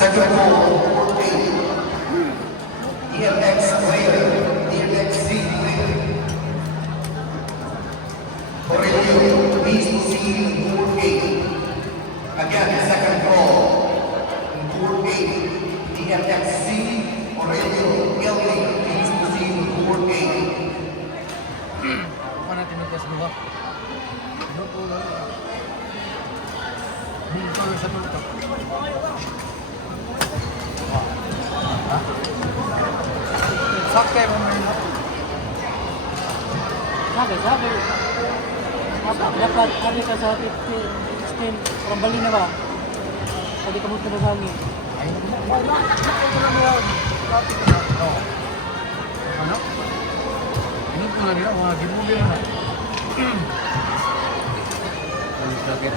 Second pole, 8. DMX player, DMXC player. Aurelio, please proceed in board 8. Again, second call. In board 8, DMXC, Aurelio, LA, please proceed in board 8. Apa natin nagkas mo ba? Ano po lang? Dito sa tultok. Sakay mo man na. Sabi. Dapat kami ka sa 16 Rambali na ba? Pwede ka mong tinabangi. Wala. Ano? Ini po lang nila, mga gibubi na. Ang sakit.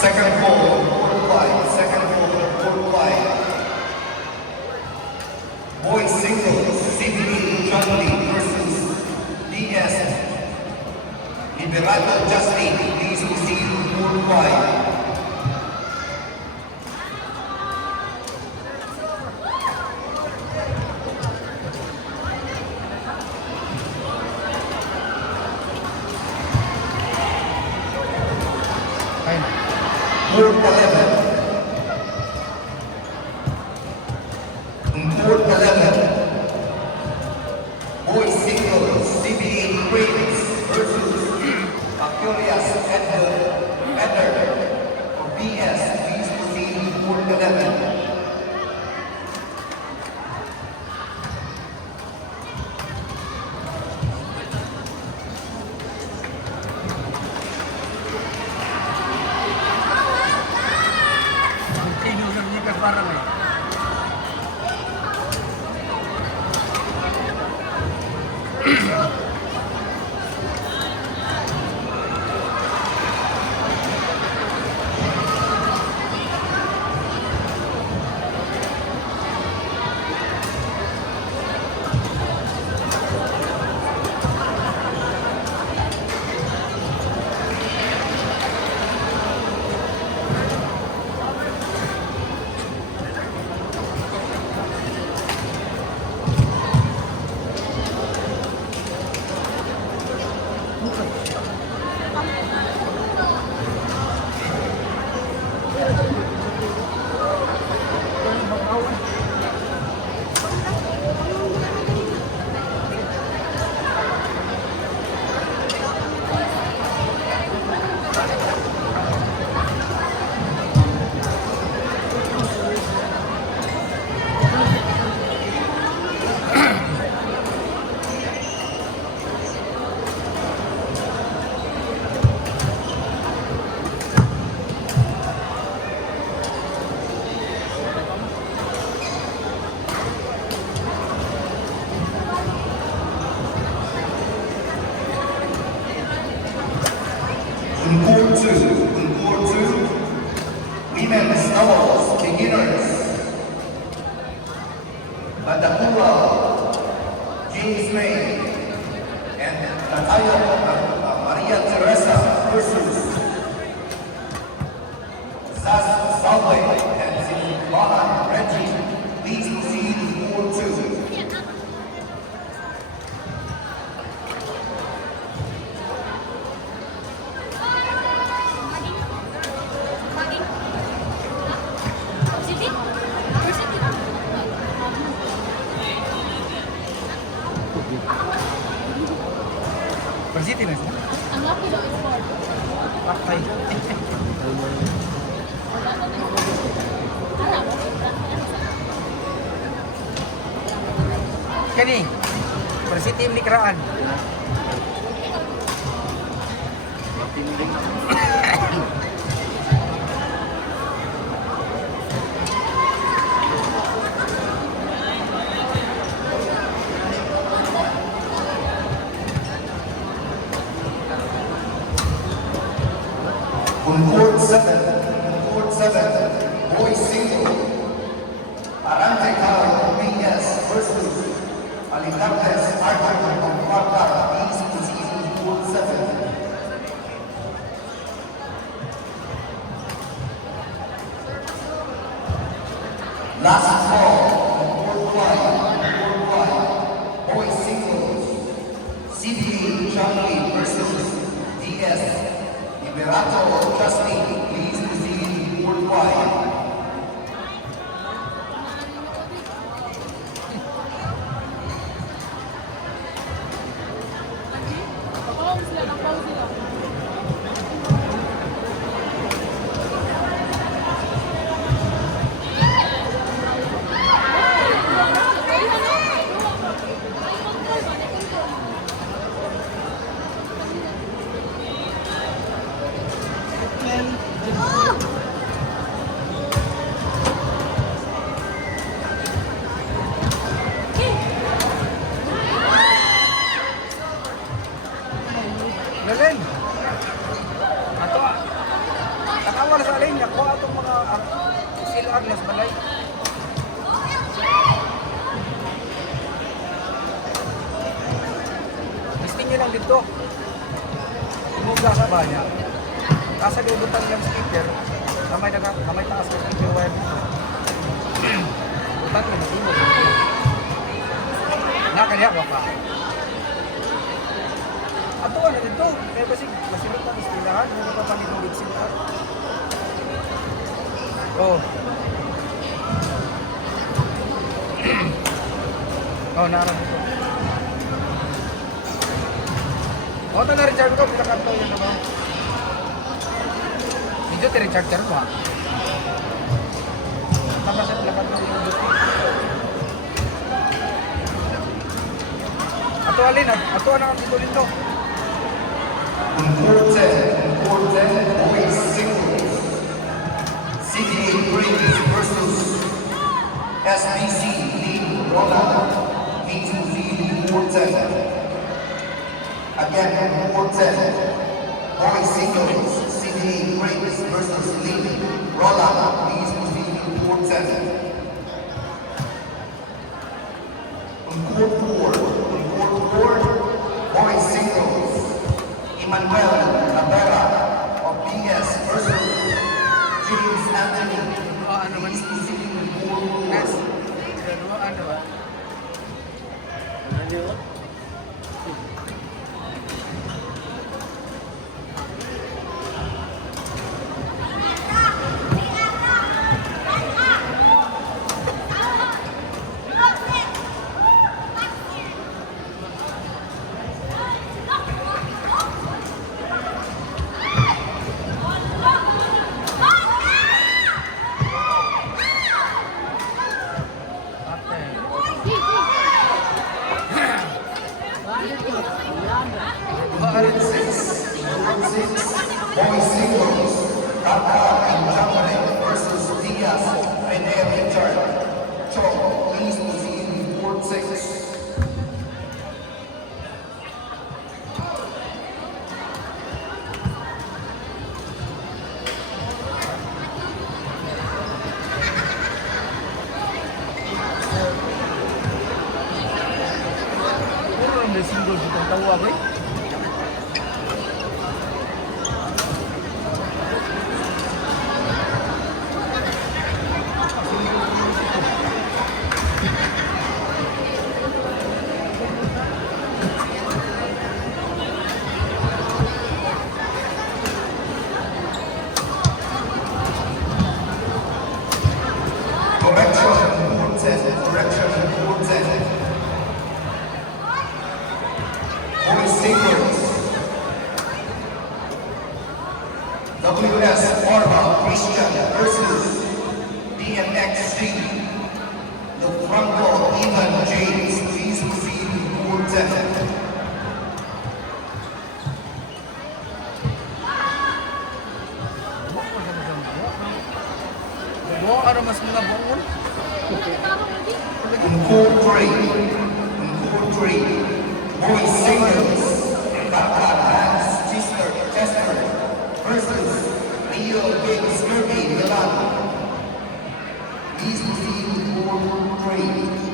Second pole, 4-5. Second pole, 4-5. Boys singles, CBD Chun-Li versus DS. Liberato Justin, please proceed to 4-5. Board 11. Board 11. Boys singles, CBA Cranes versus Acurias Eder for BS. Please proceed to Board 11. Parang eh. In Board 2, women's doubles, beginners. Badakura, James May, and Natalia Maria Teresa versus Sas Salwe and Silvana Reggie. Please proceed in Board 2. Persiti na siya. Ang laki daw is 4. Patay. Wala na. kani. Para si team ni Kraan. On court 7, boys single, Arante Carl Piñas versus Alicantes Arthur of Marta, East Season Court 7. Last call, court 5, boys singles, CDA Charlie versus DS Liberato Justin, please proceed worldwide. Pause sila, pause sila. Galing. Ato. Takawa na sa alin niya. Kuha itong mga CLR na sa balay. Listing nyo lang dito. Tumugla sa banya. Kasa lubutan yung speaker. Kamay taas ng speaker wire dito. Butan mo na tumog. Nakaliya ka pa. Ato na dito. Kaya ba masilot ang istilahan? Hindi pa panigulid sila. Oh. Oh, naran dito. Oh, ito na Richard ko. Pinakanto yun naman. Medyo ti Richard mo ha. Tapos sa pinakanto yun dito. Ato alin. Ato na ang dito dito. On court 10, boys singles, CDA Briggs versus SBC Lead Roland, please proceed court 10. Again, on court 10, boys singles, CDA Briggs versus Lead Roland, please proceed court 10. On court 4, boys singles, Emmanuel Cabrera of PS versus James Anthony. Ano man? Yes. Ano ba? Boys singles, Kaka and Jamare versus Diaz, Rene Richard. Chong, please proceed court 6. Puro may single dito tawag eh. Boys singles, WS Orba Christian versus DMXC. The Franco Ivan James, please In court 3, boys singles, Dr. Hans Chester versus Rio Games Kirby Milan. Please proceed with court 3.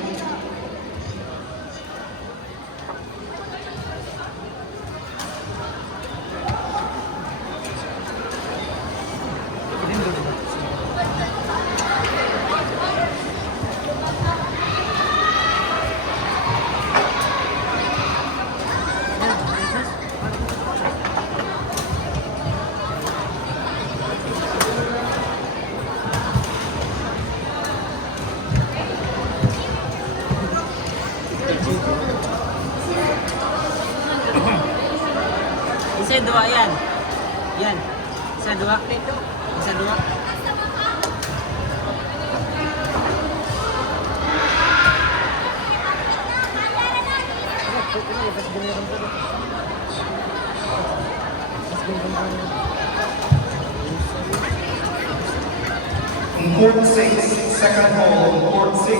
Isa dua yan. Yan. Isa dua. Isa dua. In court 6, second hole, in court 6,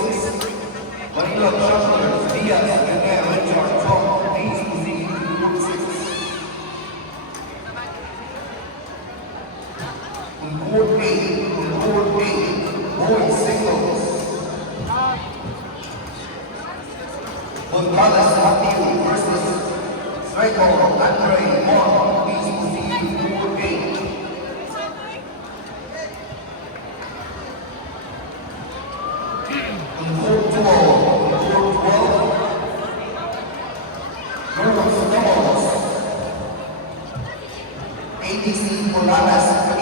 Manila Travelers, Diaz, and Richard Trump, please proceed in court 6. In court 8, boys singles, Gonzalez Matthew versus Sveiko Andre Mon, please proceed in court 8. In court 12, girls doubles, ABC Morales and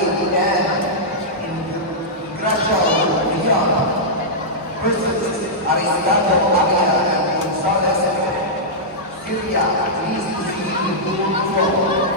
Gracia Leon versus Aristado Avila and Gonzalez Syria. Please proceed in court 12.